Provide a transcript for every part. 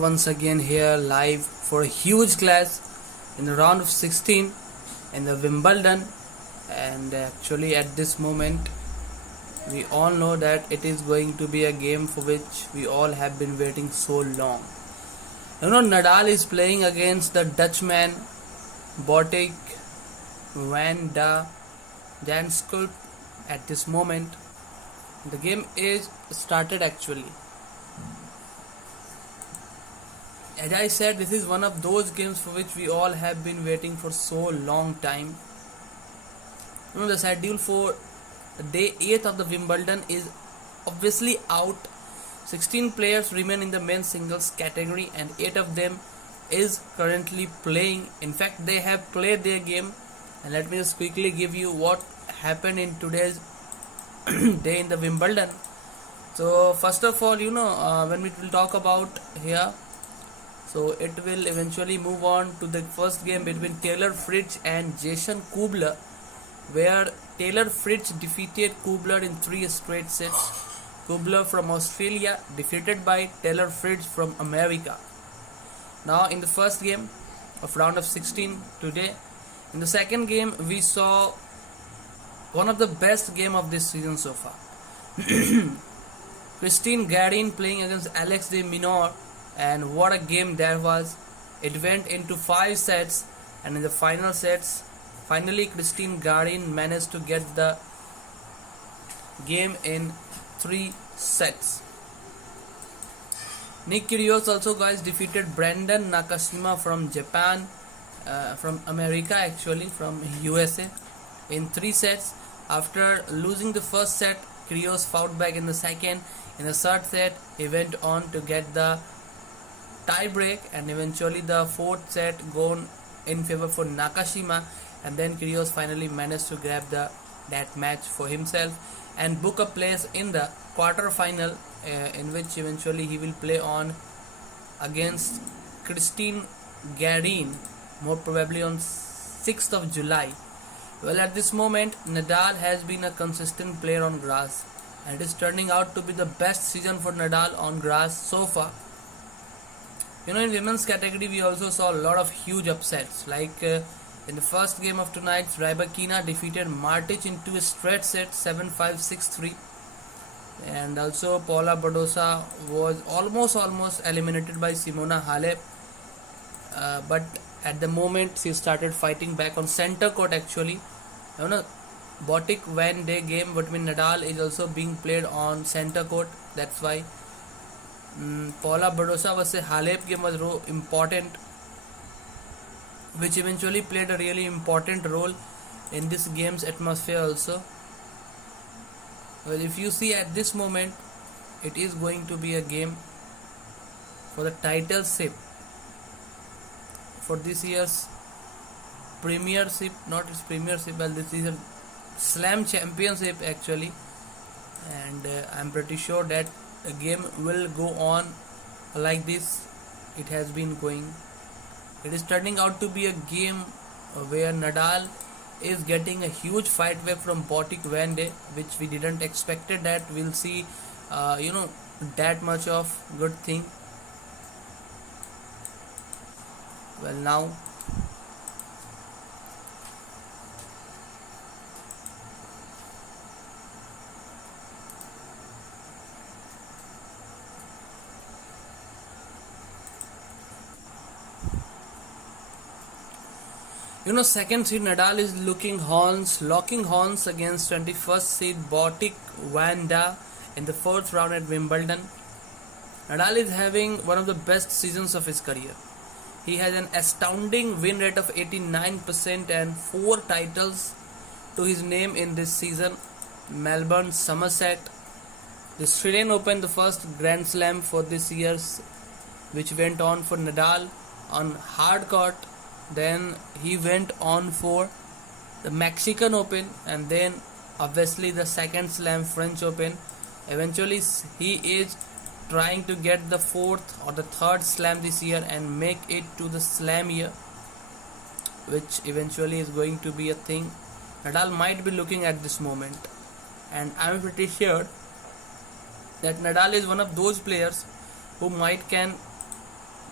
once again here live for a huge clash in the round of 16 in the Wimbledon, and actually at this moment we all know that it is going to be a game for which we all have been waiting so long. Nadal is playing against the Dutchman Botic van de Zandschulp at this moment. The game is started actually. As I said, this is one of those games for which we all have been waiting for so long time. The schedule for day 8 of the Wimbledon is obviously out. 16 players remain in the men's singles category and 8 of them is currently playing. In fact, they have played their game, and let me just quickly give you what happened in today's day in the Wimbledon. So first of all, when we will talk about here, so it will eventually move on to the first game between Taylor Fritz and Jason Kubler, where Taylor Fritz defeated Kubler in 3 straight sets. Kubler from Australia defeated by Taylor Fritz from America. Now in the first game of round of 16 today, in the second game we saw one of the best game of this season so far. Christine Garin playing against Alex de Minaur, and what a game that was. It went into 5 sets, and in the final sets finally Christine Garin managed to get the game in 3 sets. Nick Kyrgios also defeated Brandon Nakashima from Japan, from America actually, from USA, in 3 sets. After losing the first set, Kyrgios fought back in the second. In the third set, he went on to get the tie break, and eventually the fourth set gone in favor for Nakashima, and then Kyrgios finally managed to grab that match for himself and book a place in the quarter final, in which eventually he will play on against Christine Garin, more probably on 6th of July. Well, at this moment Nadal has been a consistent player on grass, and it is turning out to be the best season for Nadal on grass so far. In women's category we also saw a lot of huge upsets, like in the first game of tonight, Rybakina defeated Martic in 2 straight sets, 7-5, 6-3, and also Paula Badosa was almost eliminated by Simona Halep, but at the moment she started fighting back on center court actually. Botic van de game between Nadal is also being played on center court, that's why Paula Badosa versus Halep game was important, which eventually played a really important role in this game's atmosphere also. Well, if you see at this moment, it is going to be a game for the titleship for this year's premiership, not its premiership, well, this is a slam championship actually, and I'm pretty sure that the game will go on like this. It has been going. It is turning out to be a game where Nadal is getting a huge fight back from Botic van de, which we didn't expected that we'll see that much of good thing. Well, now second seed Nadal is locking horns against 21st seed Botic van de in the 4th round at Wimbledon. Nadal is having one of the best seasons of his career. He has an astounding win rate of 89% and 4 titles to his name in this season. Melbourne, Somerset, the Australian Open, the first Grand Slam for this year's, which went on for Nadal on hard court. Then he went on for the Mexican Open, and then obviously the second slam, French Open. Eventually he is trying to get the 4th or the 3rd slam this year and make it to the slam year, which eventually is going to be a thing Nadal might be looking at this moment. And I'm pretty sure that Nadal is one of those players who might can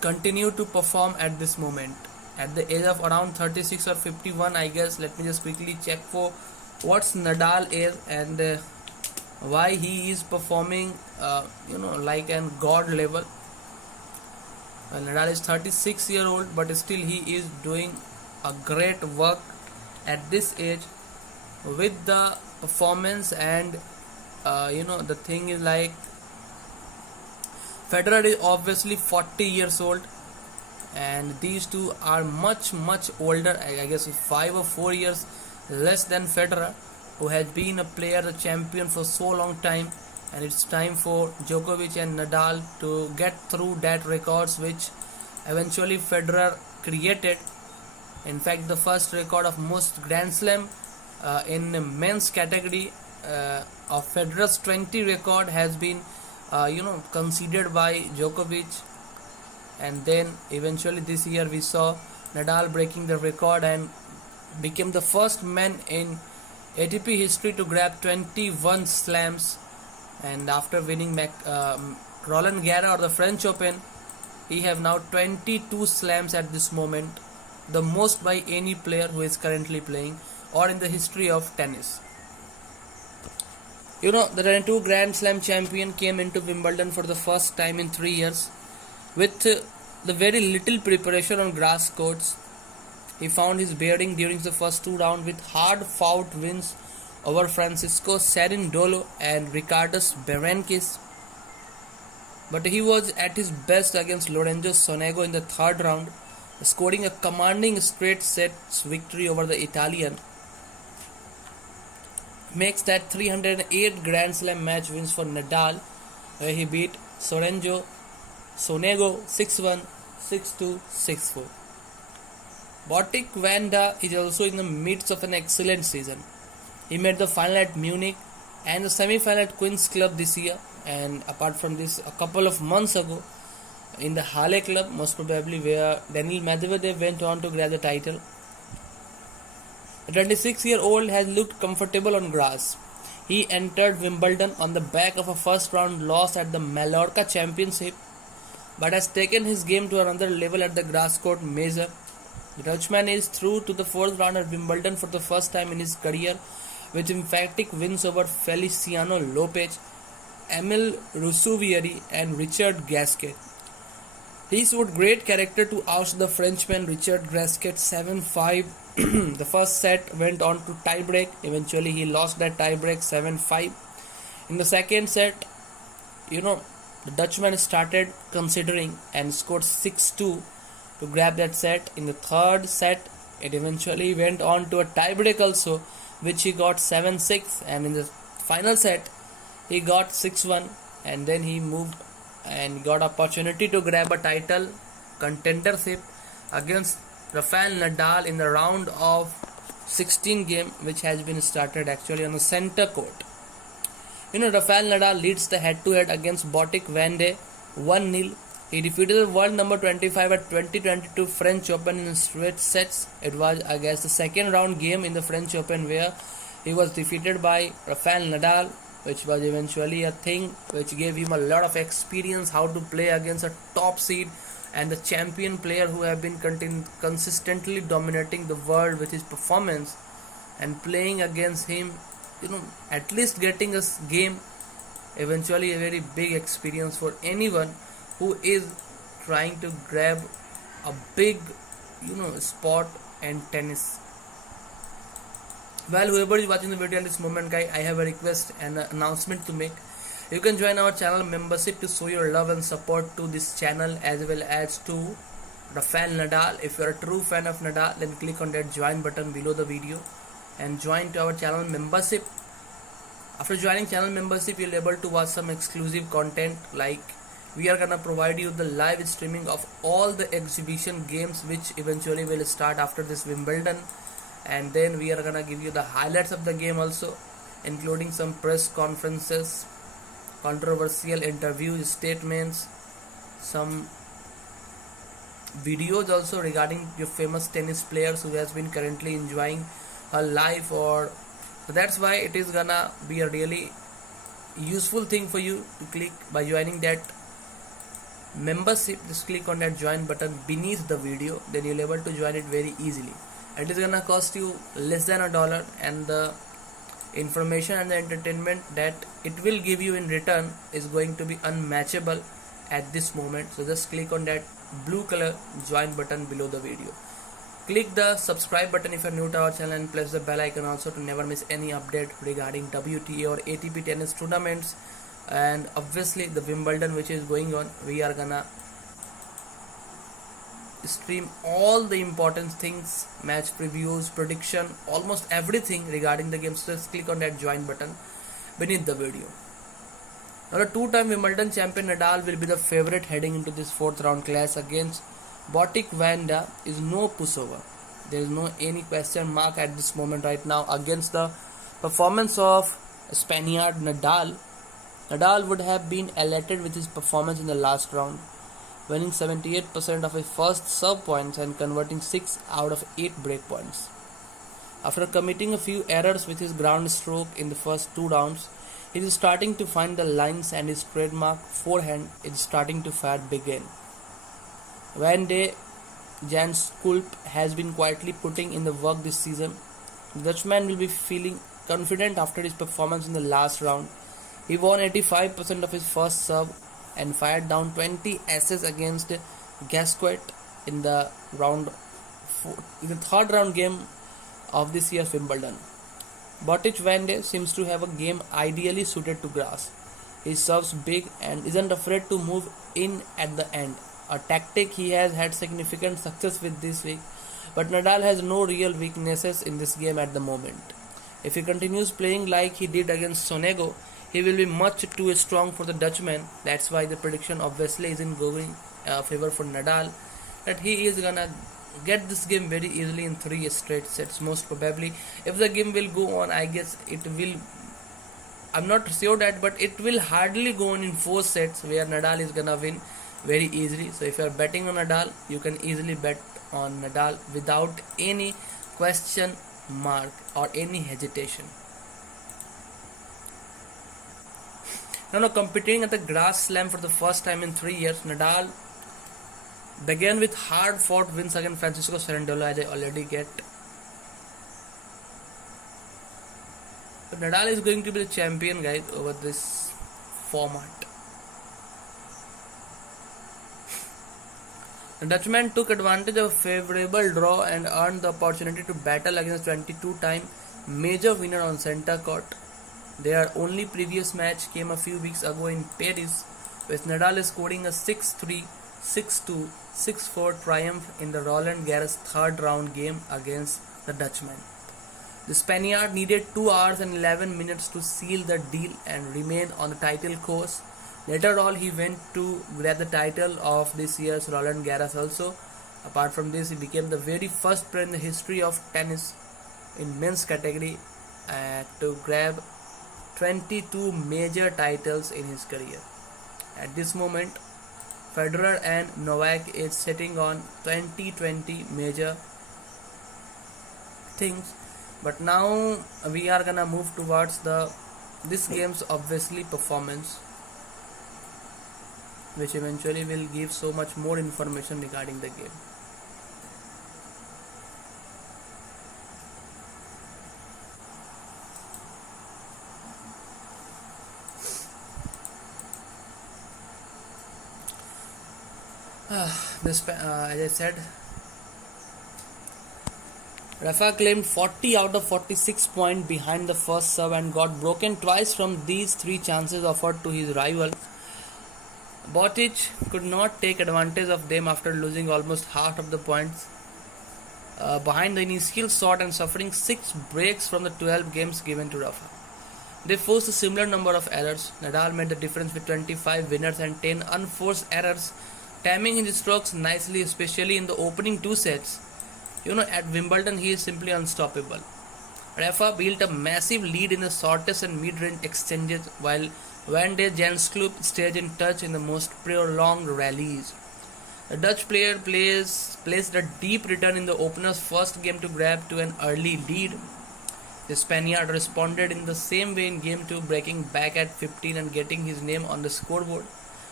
continue to perform at this moment at the age of around 36 or 51, I guess. Let me just quickly check for what's Nadal is and why he is performing like an god level. Well, Nadal is 36-year-old, but still he is doing a great work at this age with the performance. And the thing is, like, Federer is obviously 40 years old, and these two are much older, I guess 5 or 4 years less than Federer, who has been a player, a champion for so long time. And it's time for Djokovic and Nadal to get through that records which eventually Federer created. In fact, the first record of most Grand Slam in men's category of Federer's 20 record has been conceded by Djokovic. And then eventually this year we saw Nadal breaking the record and became the first man in ATP history to grab 21 slams. And after winning Roland Garros or the French Open, he have now 22 slams at this moment, the most by any player who is currently playing or in the history of tennis. The 22 Grand Slam champion came into Wimbledon for the first time in 3 years with the very little preparation on grass courts. He found his bearing during the first 2 rounds with hard-fought wins over Francisco Cerundolo and Ricardos Berankis. But he was at his best against Lorenzo Sonego in the 3rd round, scoring a commanding straight sets victory over the Italian. Makes that 308 Grand Slam match wins for Nadal, where he beat Sonego 6-1, 6-2, 6-4. Botic Vanda is also in the midst of an excellent season. He made the final at Munich and the semi-final at Queen's Club this year, and apart from this, a couple of months ago in the Halle Club, most probably where Daniil Medvedev went on to grab the title. The 26-year-old has looked comfortable on grass. He entered Wimbledon on the back of a first round loss at the Mallorca Championship, but has taken his game to another level at the grass court major. The Dutchman is through to the 4th round at Wimbledon for the first time in his career, with emphatic wins over Feliciano Lopez, Emil Rusuvieri and Richard Gasquet. He showed great character to oust the Frenchman Richard Gasquet 7-5. The first set went on to tiebreak. Eventually he lost that tiebreak 7-5. In the second set, the Dutchman started considering and scored 6-2 to grab that set. In the third set, it eventually went on to a tiebreak also, which he got 7-6, and in the final set he got 6-1, and then he moved and got opportunity to grab a title contendership against Rafael Nadal in the round of 16 game, which has been started actually on the center court. Rafael Nadal leads the head-to-head against Botic Vanda 1-0. He defeated the world number 25 at 2022 French Open in straight sets. It was, I guess, the second round game in the French Open where he was defeated by Rafael Nadal, which was eventually a thing which gave him a lot of experience how to play against a top seed and the champion player who have been consistently dominating the world with his performance. And playing against him, at least getting a game, eventually a very big experience for anyone who is trying to grab a big spot in tennis. Well, whoever is watching the video at this moment, guys, I have a request and an announcement to make. You can join our channel membership to show your love and support to this channel as well as to Rafael Nadal. If you are a true fan of Nadal, then click on that join button below the video and join to our channel membership. After joining channel membership, you'll be able to watch some exclusive content, like we are gonna provide you the live streaming of all the exhibition games which eventually will start after this Wimbledon, and then we are gonna give you the highlights of the game also, including some press conferences, controversial interviews, statements, some videos also regarding your famous tennis players who has been currently enjoying her life. So that's why it is gonna be a really useful thing for you to click by joining that membership, just click on that join button beneath the video, then you'll be able to join it very easily. It is gonna cost you less than $1, and the information and the entertainment that it will give you in return is going to be unmatchable at this moment. So just click on that blue color join button below the video. Click the subscribe button if you are new to our channel, and press the bell icon also to never miss any update regarding WTA or ATP tennis tournaments, and obviously the Wimbledon which is going on. We are gonna stream all the important things, match previews, prediction, almost everything regarding the game. So just click on that join button beneath the video. Now the two-time Wimbledon champion Nadal will be the favorite heading into this fourth round clash against Botic. Vanda is no pushover. There is no any question mark at this moment right now against the performance of Spaniard Nadal. Nadal would have been elated with his performance in the last round, winning 78% of his first serve points and converting 6 out of 8 break points. After committing a few errors with his ground stroke in the first 2 rounds, he is starting to find the lines, and his trademark forehand is starting to fire again. Zandschulp has been quietly putting in the work this season. The Dutchman will be feeling confident after his performance in the last round. He won 85% of his first serve and fired down 20 aces against Gasquet in the third round game of this year's Wimbledon. Botic Vande seems to have a game ideally suited to grass. He serves big and isn't afraid to move in at the end, a tactic he has had significant success with this week, but Nadal has no real weaknesses in this game at the moment. If he continues playing like he did against Sonego, he will be much too strong for the Dutchman. That's why the prediction obviously is in going favor for Nadal, that he is gonna get this game very easily in 3 straight sets. Most probably, if the game will go on, I guess it will, I'm not sure that, but it will hardly go on in 4 sets where Nadal is gonna win very easily. So if you are betting on Nadal, you can easily bet on Nadal without any question mark or any hesitation. Now competing at the Grass Slam for the first time in 3 years, Nadal began with hard-fought wins against Francisco Cerundolo, as I already get. But Nadal is going to be the champion, guys, over this format. The Dutchman took advantage of a favorable draw and earned the opportunity to battle against 22-time major winner on center court. Their only previous match came a few weeks ago in Paris, with Nadal scoring a 6-3, 6-2, 6-4 triumph in the Roland Garros third round game against the Dutchman. The Spaniard needed 2 hours and 11 minutes to seal the deal and remain on the title course. Later on, he went to grab the title of this year's Roland Garros also. Apart from this, he became the very first player in the history of tennis in men's category to grab 22 major titles in his career. At this moment, Federer and Novak is sitting on 20 major things. But now we are gonna move towards this game's obviously performance, which eventually will give so much more information regarding the game. As I said, Rafa claimed 40 out of 46 points behind the first serve and got broken twice from these 3 chances offered to his rival. Botic could not take advantage of them after losing almost half of the points behind the initial shot and suffering 6 breaks from the 12 games given to Rafa. They forced a similar number of errors. Nadal made the difference with 25 winners and 10 unforced errors, timing his strokes nicely, especially in the opening 2 sets. At Wimbledon, he is simply unstoppable. Rafa built a massive lead in the shortest and mid-range exchanges, while Zandschulp stayed in touch in the most prolonged rallies. The Dutch player placed a deep return in the opener's first game to grab to an early lead. The Spaniard responded in the same way in game 2, breaking back at 15 and getting his name on the scoreboard.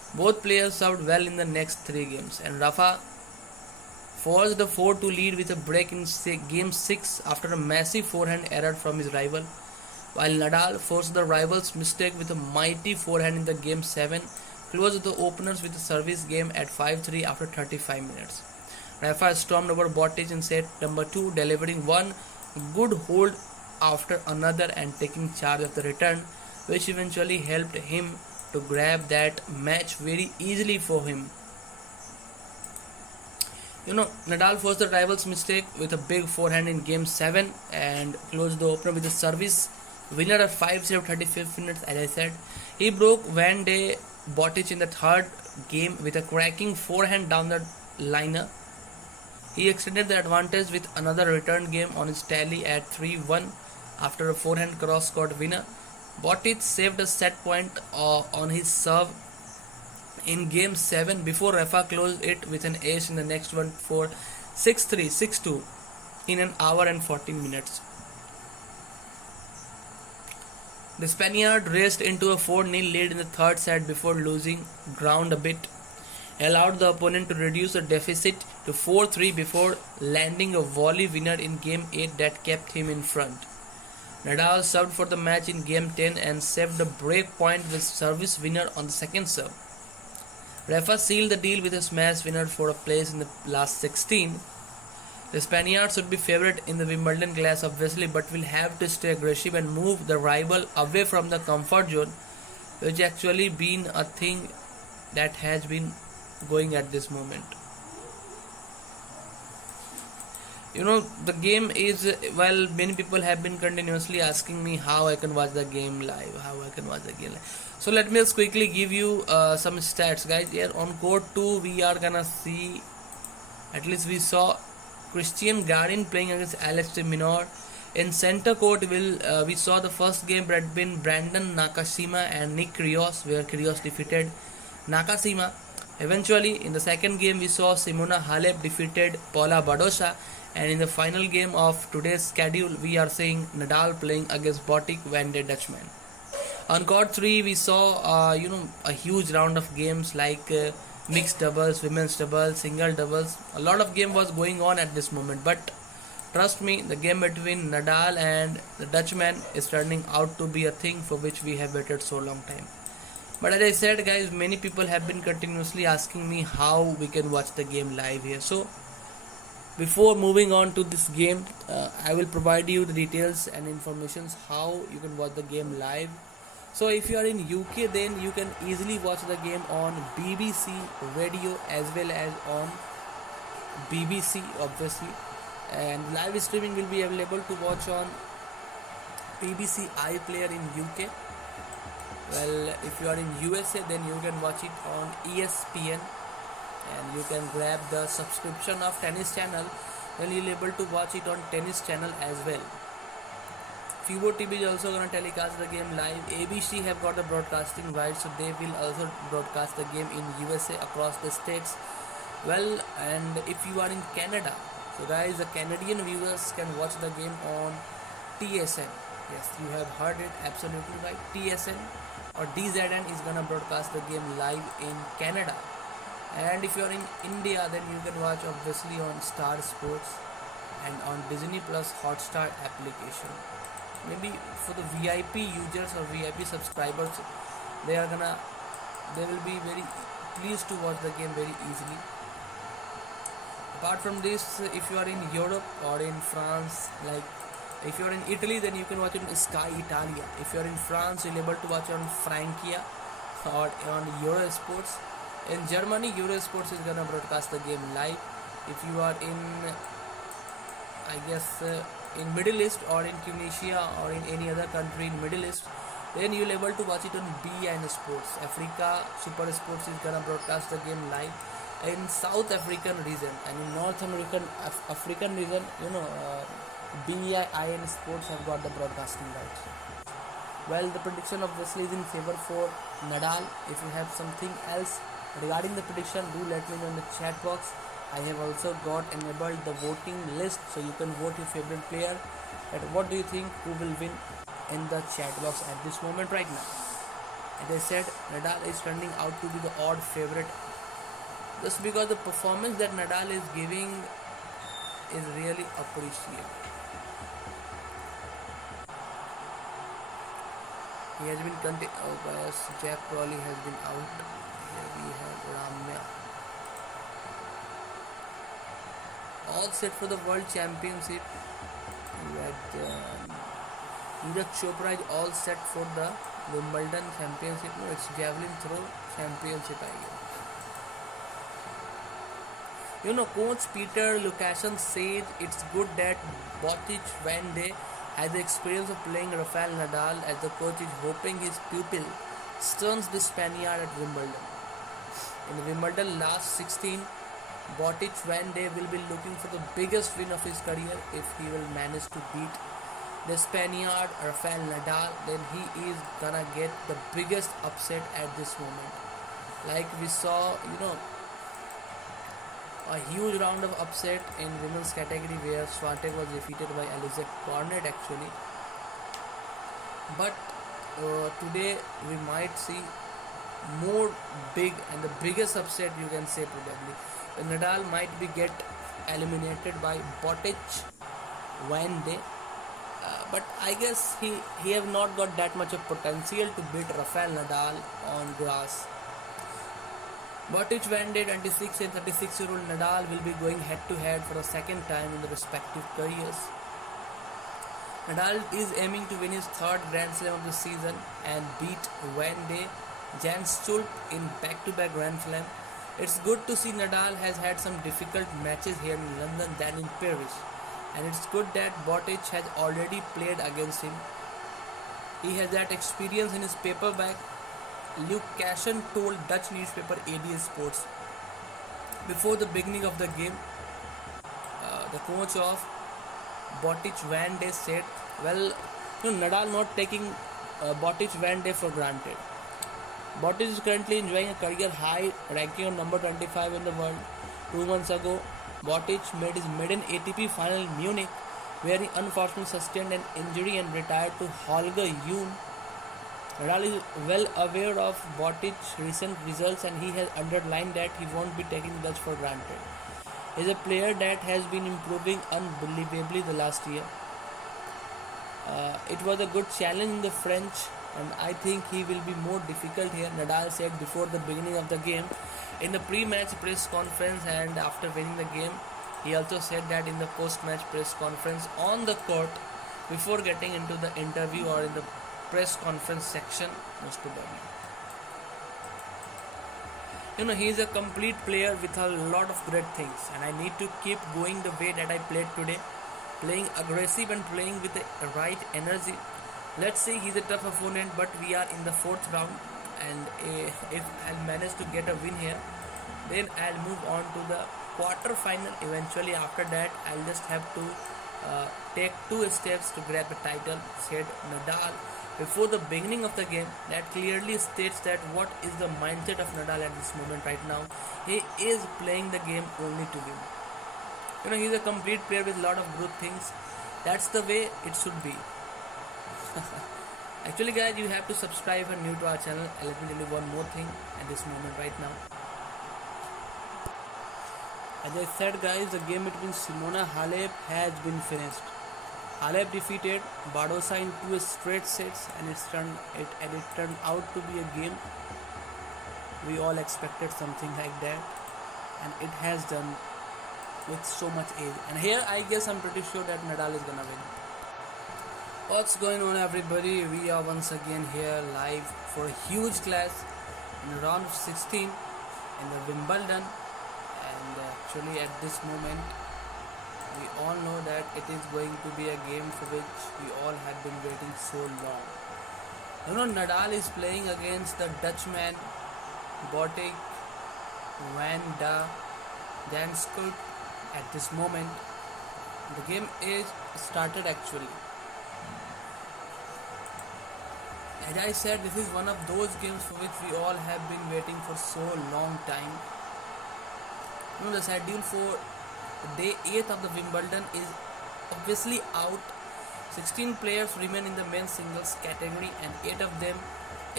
Both players served well in the next 3 games, and Rafa forced the 4-2 lead with a break in game 6 after a massive forehand error from his rival, while Nadal forced the rival's mistake with a mighty forehand in the game 7, closed the openers with a service game at 5-3 after 35 minutes. Rafa stormed over Botic in set number 2, delivering one good hold after another and taking charge of the return, which eventually helped him to grab that match very easily for him. Nadal forced the rival's mistake with a big forehand in game 7 and closed the opener with a service winner at 5-0 35 minutes. As I said, he broke Van de Botic in the third game with a cracking forehand down the liner. He extended the advantage with another return game on his tally at 3-1 after a forehand cross-court winner. Botic saved a set point on his serve in game 7 before Rafa closed it with an ace in the next one for 6-3, 6-2 in an hour and 14 minutes. The Spaniard raced into a 4-0 lead in the third set before losing ground a bit, allowed the opponent to reduce the deficit to 4-3 before landing a volley winner in game 8 that kept him in front. Nadal served for the match in game 10 and saved the break point with service winner on the second serve. Rafa sealed the deal with a smash winner for a place in the last 16. The Spaniards should be favourite in the Wimbledon class obviously, but will have to stay aggressive and move the rival away from the comfort zone, which actually been a thing that has been going at this moment. The game is, many people have been continuously asking me how I can watch the game live, So let me just quickly give you some stats, guys. Here on court 2 we are gonna see, at least we saw Christian Garin playing against Alex de Minaur. In center court we saw the first game between Brandon Nakashima and Nick Kyrgios, where Kyrgios defeated Nakashima. Eventually in the second game we saw Simona Halep defeated Paula Badosa, and in the final game of today's schedule we are seeing Nadal playing against Botic Van de Dutchman. On court 3 we saw a huge round of games like mixed doubles, women's doubles, single doubles. A lot of game was going on at this moment, but trust me, the game between Nadal and the Dutchman is turning out to be a thing for which we have waited so long time. But as I said, guys, many people have been continuously asking me how we can watch the game live here. So before moving on to this game, I will provide you the details and informations how you can watch the game live. So if you are in UK, then you can easily watch the game on BBC radio as well as on BBC obviously, and live streaming will be available to watch on BBC iPlayer in UK. Well, if you are in USA, then you can watch it on ESPN, and you can grab the subscription of tennis channel, then you'll be able to watch it on tennis channel as well. Fubo TV is also going to telecast the game live. ABC have got the broadcasting rights, so they will also broadcast the game in USA across the states. Well, and if you are in Canada, so guys, the Canadian viewers can watch the game on TSN. Yes, you have heard it absolutely right. TSN or DZN is gonna broadcast the game live in Canada. And if you are in India, then you can watch obviously on Star Sports and on Disney Plus Hotstar application. Maybe for the VIP users or VIP subscribers, they will be very pleased to watch the game very easily. Apart from this, if you are in Europe or in France, like if you are in Italy, then you can watch it on Sky Italia. If you are in France, you'll be able to watch on Frankia or on Eurosports. In Germany, Eurosports is gonna broadcast the game live. If you are in, in Middle East or in Tunisia or in any other country in Middle East, then you'll be able to watch it on beIN Sports. Africa Super Sports is gonna broadcast the game live. In South African region and in North American African region, beIN Sports have got the broadcasting rights. Well, the prediction obviously is in favor for Nadal. If you have something else regarding the prediction, do let me know in the chat box. I have also got enabled the voting list, so you can vote your favorite player. And what do you think, who will win, in the chat box at this moment right now? As I said, Nadal is turning out to be the odd favorite just because the performance that Nadal is giving is really appreciated. He has been Jack Crowley has been out. Here we have Ramya. All set for the World Championship. Neeraj Chopra is all set for the Wimbledon Championship. No, it's Javelin Throw Championship, I guess. Coach Peter Lucassen said it's good that Botic Van Day has the experience of playing Rafael Nadal, as the coach is hoping his pupil stuns the Spaniard at Wimbledon. In the Wimbledon last 16, Botic Van Day will be looking for the biggest win of his career. If he will manage to beat the Spaniard Rafael Nadal, then he is gonna get the biggest upset at this moment. Like we saw, a huge round of upset in women's category where Swiatek was defeated by Alize Cornet actually. But today we might see more big and the biggest upset, you can say probably. Nadal might be get eliminated by Botic Van Day. But I guess he have not got that much of potential to beat Rafael Nadal on grass. Botic Van Day, 26 and 36-year-old Nadal will be going head to head for a second time in their respective careers. Nadal is aiming to win his third Grand Slam of the season and beat Van Day, Zandschulp in back-to-back Grand Slam. It's good to see Nadal has had some difficult matches here in London than in Paris. And it's good that Botic has already played against him. He has that experience in his paperback. Lucassen told Dutch newspaper AD Sports before the beginning of the game. The coach of Botic Van Day said, Nadal not taking Botic Van Day for granted. Botic is currently enjoying a career high ranking on number 25 in the world. 2 months ago, Botic made his maiden ATP final in Munich, where he unfortunately sustained an injury and retired to Holger Rune. Nadal is well aware of Botic's recent results, and he has underlined that he won't be taking Dutch for granted. He is a player that has been improving unbelievably the last year. It was a good challenge in the French, and I think he will be more difficult here, Nadal said before the beginning of the game. In the pre-match press conference and after winning the game, he also said that in the post-match press conference on the court before getting into the interview or in the press conference section, most probably. He is a complete player with a lot of great things, and I need to keep going the way that I played today, playing aggressive and playing with the right energy. Let's say he's a tough opponent, but we are in the 4th round, and if I'll manage to get a win here, then I'll move on to the quarter final. Eventually after that, I'll just have to take 2 steps to grab the title, said Nadal before the beginning of the game. That clearly states that what is the mindset of Nadal at this moment right now. He is playing the game only to win. He's a complete player with a lot of good things. That's the way it should be. Actually guys, you have to subscribe if you're new to our channel, and let me tell you one more thing at this moment right now. As I said guys, the game between Simona Halep has been finished. Halep defeated Badosa in 2 straight sets, and it turned out to be a game we all expected something like that, and it has done with so much age. And here I guess I'm pretty sure that Nadal is gonna win. What's going on everybody? We are once again here live for a huge clash in round of 16 in the Wimbledon, and actually at this moment we all know that it is going to be a game for which we all have been waiting so long. Nadal is playing against the Dutchman Botic Van Zandschulp at this moment. The game is started actually. As I said, this is one of those games for which we all have been waiting for so long time. The schedule for day 8 of the Wimbledon is obviously out. 16 players remain in the men's singles category, and 8 of them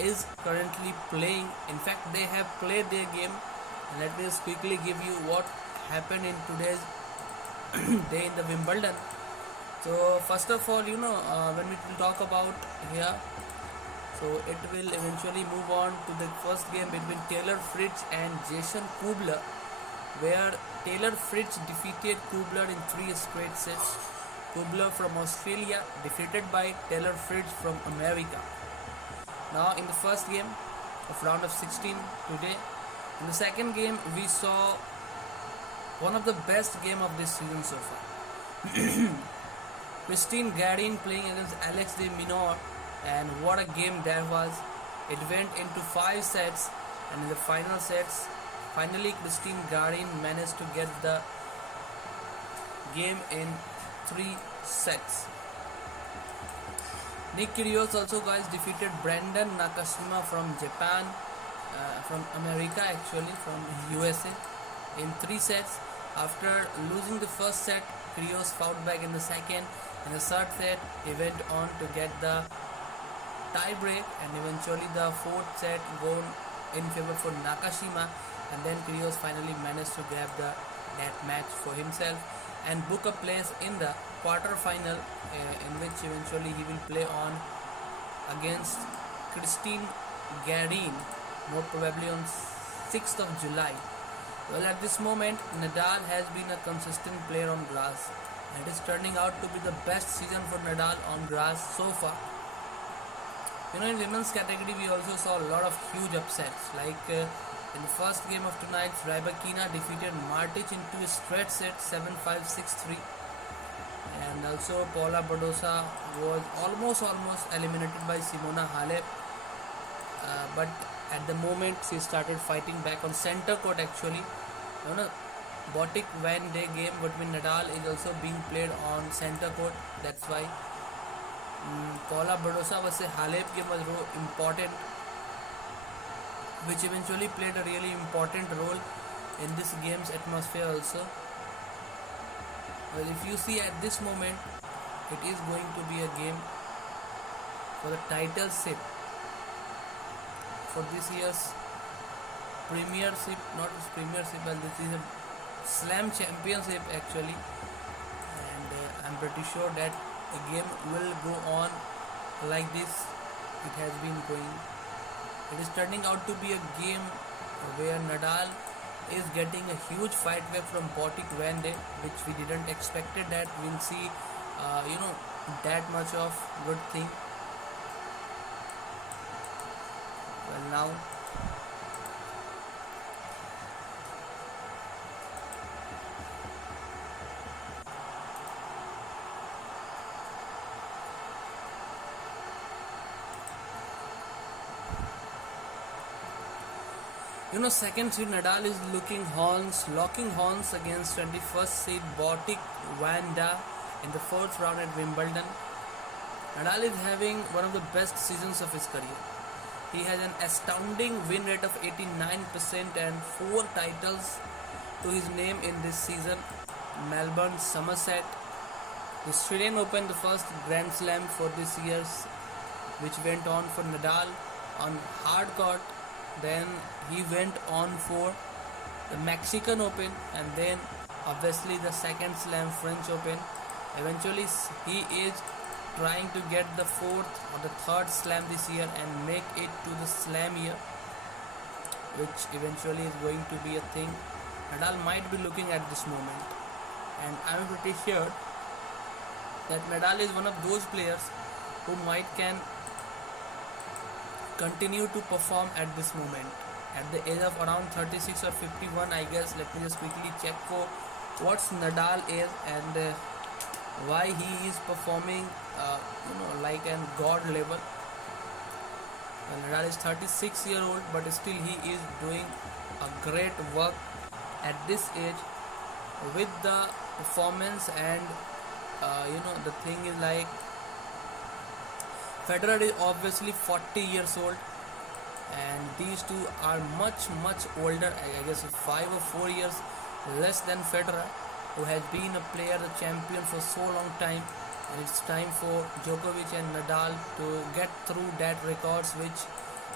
is currently playing. In fact, they have played their game. And let me just quickly give you what happened in today's day in the Wimbledon. So first of all, when we will talk about here, so it will eventually move on to the first game between Taylor Fritz and Jason Kubler, where Taylor Fritz defeated Kubler in 3 straight sets. Kubler from Australia defeated by Taylor Fritz from America. Now in the first game of round of 16 today, in the second game we saw one of the best game of this season so far. Christine Garin playing against Alex de Minaur, and what a game that was. It went into 5 sets, and in the final sets, finally Christine Garin managed to get the game in 3 sets. Nick Kyrgios also guys defeated Brandon Nakashima from Japan, from America actually, from USA, in 3 sets. After losing the first set, Kyrgios fought back in the second. In the third set, he went on to get the tie break, and eventually the fourth set gone in favor for Nakashima, and then Kyrgios finally managed to grab that match for himself and book a place in the quarter final, in which eventually he will play on against Christine Garin, more probably on 6th of July. Well, at this moment, Nadal has been a consistent player on grass, and it is turning out to be the best season for Nadal on grass so far. In women's category, we also saw a lot of huge upsets. Like in the first game of tonight, Rybakina defeated Martic in 2 straight sets, 7-5, 6-3. And also Paula Badosa was almost eliminated by Simona Halep. But at the moment, she started fighting back on center court actually. Botic Van Day game between Nadal is also being played on center court. That's why Paula Badosa versus Halep game was important, which eventually played a really important role in this game's atmosphere also. Well, if you see at this moment, it is going to be a game for the titleship for this year's premiership, not premiership, but this is a slam championship actually, and I'm pretty sure that the game will go on like this. It has been going. It is turning out to be a game where Nadal is getting a huge fight back from Botic Van Day, which we didn't expected that we'll see that much of good thing. Well, now second seed Nadal is locking horns against 21st seed Botic Vanda in the 4th round at Wimbledon. Nadal is having one of the best seasons of his career. He has an astounding win rate of 89% and 4 titles to his name in this season. Melbourne, Somerset, the Australian Open, the first Grand Slam for this year's, which went on for Nadal on hard court. Then he went on for the Mexican Open, and then obviously the second slam, French Open. Eventually he is trying to get the 4th or the 3rd slam this year and make it to the slam year, which eventually is going to be a thing Nadal might be looking at this moment. And I'm pretty sure that Nadal is one of those players who can continue to perform at this moment at the age of around 36 or 51, I guess. Let me just quickly check for what's Nadal is and why he is performing like an god level. Nadal is 36 year old, but still he is doing a great work at this age with the performance. And the thing is, like, Federer is obviously 40 years old, and these two are much older, I guess 5 or 4 years less than Federer, who has been a player, a champion for so long time. And it's time for Djokovic and Nadal to get through that records which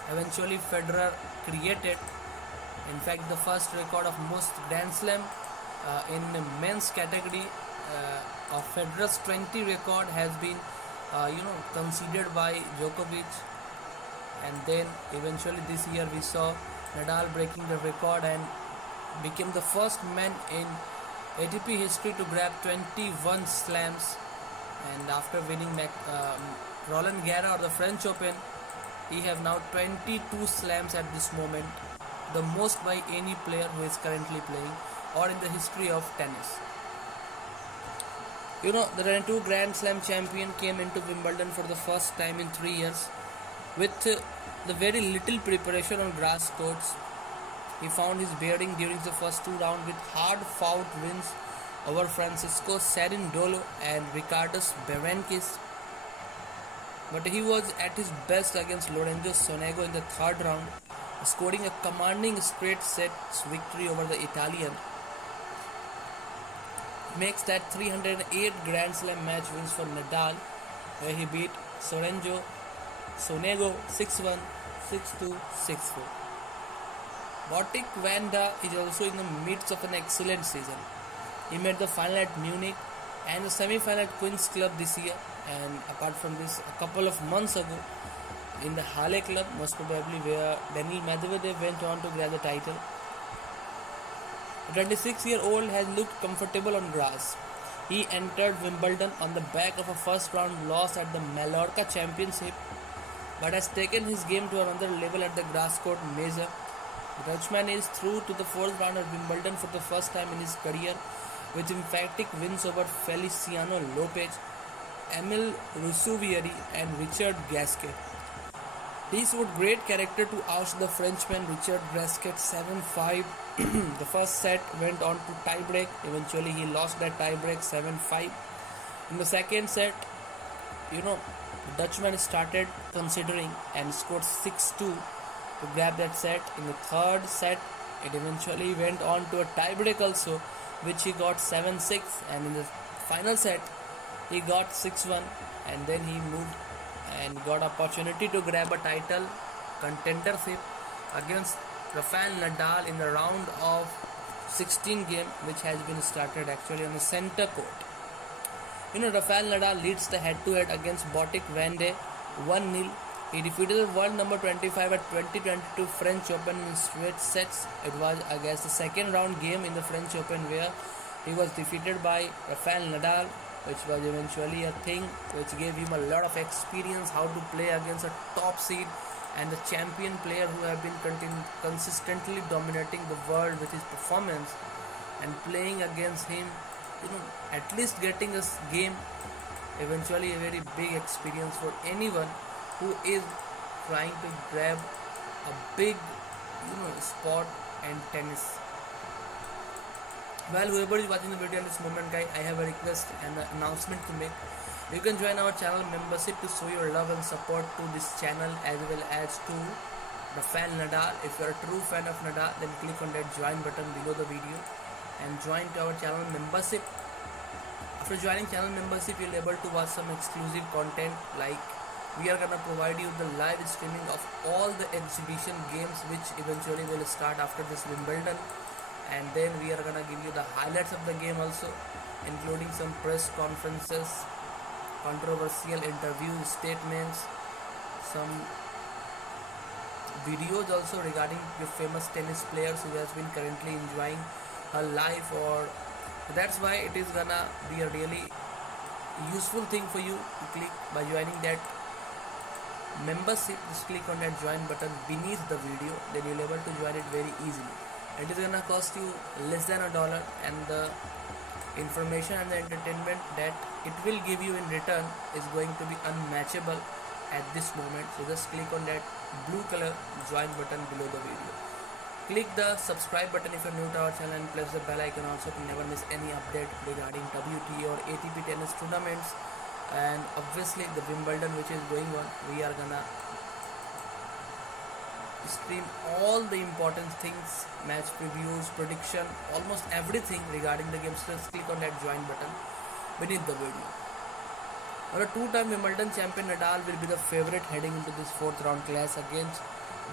eventually Federer created. In fact, the first record of most Grand Slam in the men's category of Federer's 20 record has been conceded by Djokovic. And then eventually this year we saw Nadal breaking the record and became the first man in ATP history to grab 21 slams. And after winning Roland Garros or the French Open, he have now 22 slams at this moment, the most by any player who is currently playing or in the history of tennis. The 22 Grand Slam champion came into Wimbledon for the first time in 3 years with the very little preparation on grass courts. He found his bearing during the first 2 rounds with hard-fought wins over Francisco Cerundolo and Ricardos Berankis. But he was at his best against Lorenzo Sonego in the 3rd round, scoring a commanding straight sets victory over the Italian. Makes that 308 Grand Slam match wins for Nadal, where he beat Sonego 6-1, 6-2, 6-4. Botic Vanda is also in the midst of an excellent season. He made the final at Munich and the semi-final at Queen's Club this year, and apart from this, a couple of months ago in the Halle Club, most probably where Daniil Medvedev went on to grab the title. The 26-year-old has looked comfortable on grass. He entered Wimbledon on the back of a first round loss at the Mallorca Championship, but has taken his game to another level at the grass court major. The Dutchman is through to the 4th round at Wimbledon for the first time in his career, with emphatic wins over Feliciano Lopez, Emil Rusuvieri and Richard Gasquet. He showed great character to oust the Frenchman Richard Gasquet 7-5. The first set went on to tiebreak. Eventually he lost that tiebreak 7-5. In the second set, the Dutchman started considering and scored 6-2 to grab that set. In the third set, it eventually went on to a tiebreak also, which he got 7-6, and in the final set he got 6-1, and then he moved and got opportunity to grab a title contendership against Rafael Nadal in the round of 16 game, which has been started actually on the center court. Rafael Nadal leads the head-to-head against Botic Vanda 1-0. He defeated the world number 25 at 2022 French Open in straight sets. It was against the second round game in the French Open where he was defeated by Rafael Nadal, which was eventually a thing which gave him a lot of experience how to play against a top seed and a champion player who have been consistently dominating the world with his performance, and playing against him, at least getting a game, eventually a very big experience for anyone who is trying to grab a big sport and tennis. Well, whoever is watching the video at this moment, guys, I have a request and an announcement to make. You can join our channel membership to show your love and support to this channel as well as to Rafael Nadal. If you are a true fan of Nadal, then click on that join button below the video and join to our channel membership. After joining channel membership, you'll be able to watch some exclusive content, like we are gonna provide you the live streaming of all the exhibition games which eventually will start after this Wimbledon, and then we are gonna give you the highlights of the game also, including some press conferences, controversial interviews, statements, some videos also regarding the famous tennis players who has been currently enjoying her life, or that's why it is gonna be a really useful thing for you to click by joining that membership. Just click on that join button beneath the video, then you'll be able to join it very easily. It is gonna cost you less than $1, and the information and the entertainment that it will give you in return is going to be unmatchable at this moment. So just click on that blue color join button below the video. Click the subscribe button if you're new to our channel, and press the bell icon also to never miss any update regarding WTA or ATP tennis tournaments. And obviously the Wimbledon which is going on, we are gonna stream all the important things, match previews, prediction, almost everything regarding the games. Just click on that join button beneath the video. Now, a two-time Wimbledon champion Nadal will be the favorite heading into this 4th round clash against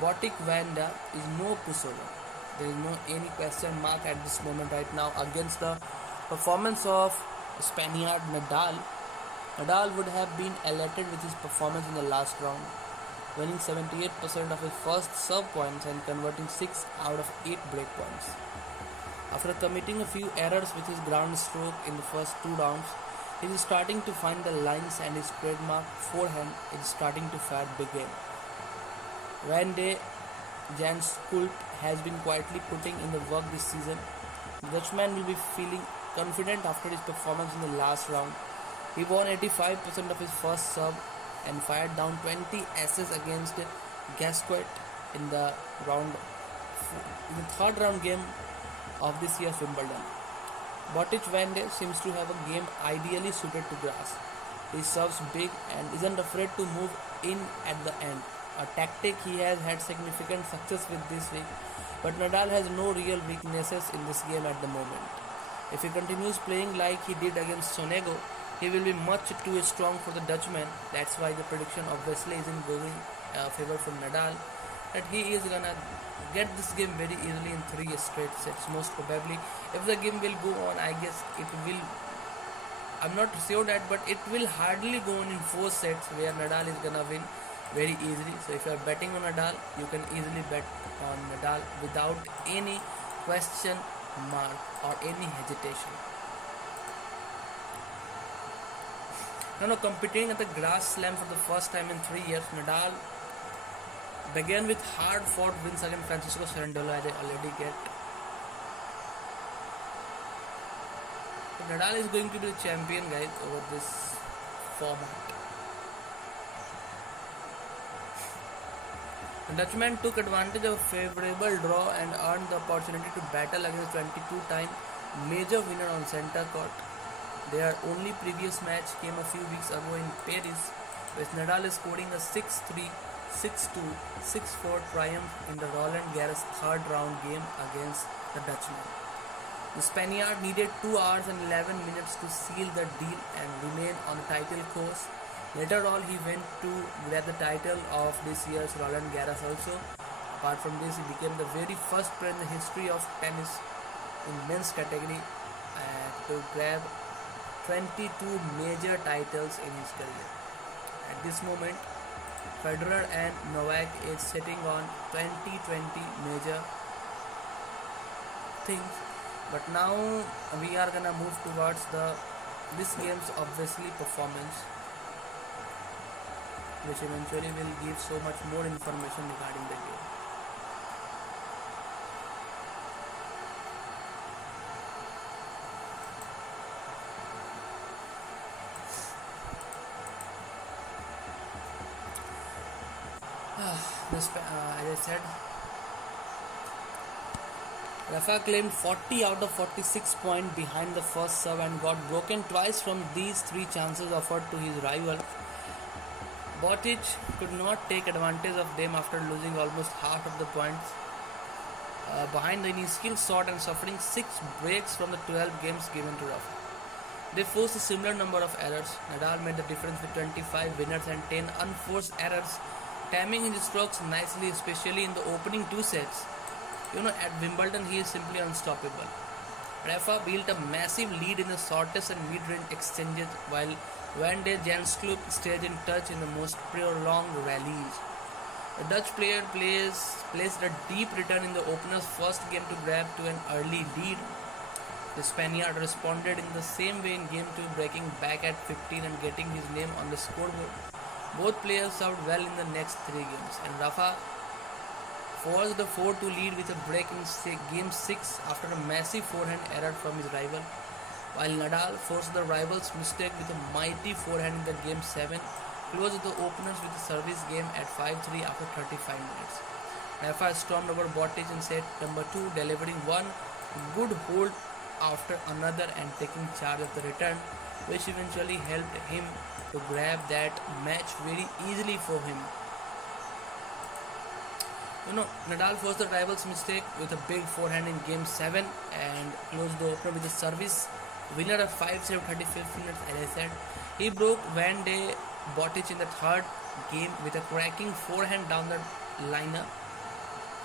Botic Vanda is no pushover. There is no any question mark at this moment right now against the performance of Spaniard Nadal. Nadal would have been elated with his performance in the last round, winning 78% of his first serve points and converting 6 out of 8 break points. After committing a few errors with his ground stroke in the first 2 rounds, he is starting to find the lines and his trademark forehand is starting to fare big in. Van de Zandschulp has been quietly putting in the work this season. The Dutchman will be feeling confident after his performance in the last round. He won 85% of his first serve and fired down 20 aces against Gasquet in the third round game of this year's Wimbledon. Botic Van de seems to have a game ideally suited to grass. He serves big and isn't afraid to move in at the end, a tactic he has had significant success with this week, but Nadal has no real weaknesses in this game at the moment. If he continues playing like he did against Sonego, he will be much too strong for the Dutchman. That's why the prediction obviously isn't going favor for Nadal, that he is gonna get this game very easily in 3 straight sets. Most probably, if the game will go on, I guess it will. I'm not sure that, but it will hardly go on in 4 sets where Nadal is gonna win very easily. So if you are betting on Nadal, you can easily bet on Nadal without any question mark or any hesitation. Now, competing at the Grass Slam for the first time in 3 years, Nadal began with hard-fought wins against Francisco Cerundolo, as I already get. So Nadal is going to be the champion, guys, over this format. The Dutchman took advantage of a favorable draw and earned the opportunity to battle against 22-time major winner on center court. Their only previous match came a few weeks ago in Paris, with Nadal scoring a 6-3, 6-2, 6-4 triumph in the Roland Garros third round game against the Dutchman. The Spaniard needed 2 hours and 11 minutes to seal the deal and remain on the title course. Later on, he went to grab the title of this year's Roland Garros also. Apart from this, he became the very first player in the history of tennis in men's category to grab 22 major titles in his career. At this moment, Federer and Novak is sitting on 20 major things. But now we are gonna move towards this game's obviously performance, which eventually will give so much more information regarding the game. As I said, Rafa claimed 40 out of 46 points behind the first serve and got broken twice from these 3 chances offered to his rival. Botic could not take advantage of them after losing almost half of the points behind the initial shot and suffering 6 breaks from the 12 games given to Rafa. They forced a similar number of errors. Nadal made the difference with 25 winners and 10 unforced errors, timing his strokes nicely, especially in the opening 2 sets. At Wimbledon, he is simply unstoppable. Rafa built a massive lead in the shortest and mid-range exchanges, while Van de Zandschulp stayed in touch in the most prolonged rallies. The Dutch player placed a deep return in the opener's first game to grab to an early lead. The Spaniard responded in the same way in Game 2, breaking back at 15 and getting his name on the scoreboard. Both players served well in the next 3 games, and Rafa forced the 4-2 lead with a break in Game 6 after a massive forehand error from his rival, while Nadal forced the rival's mistake with a mighty forehand in the Game 7, closed the openers with a service game at 5-3 after 35 minutes. Rafa stormed over Botic in set number 2, delivering one good hold after another and taking charge of the return, which eventually helped him to grab that match very easily for him. Nadal forced the rival's mistake with a big forehand in Game 7 and closed the opener with a service winner of 5-7 35 minutes. As I said, he broke Van de Botic in the third game with a cracking forehand down the lineup,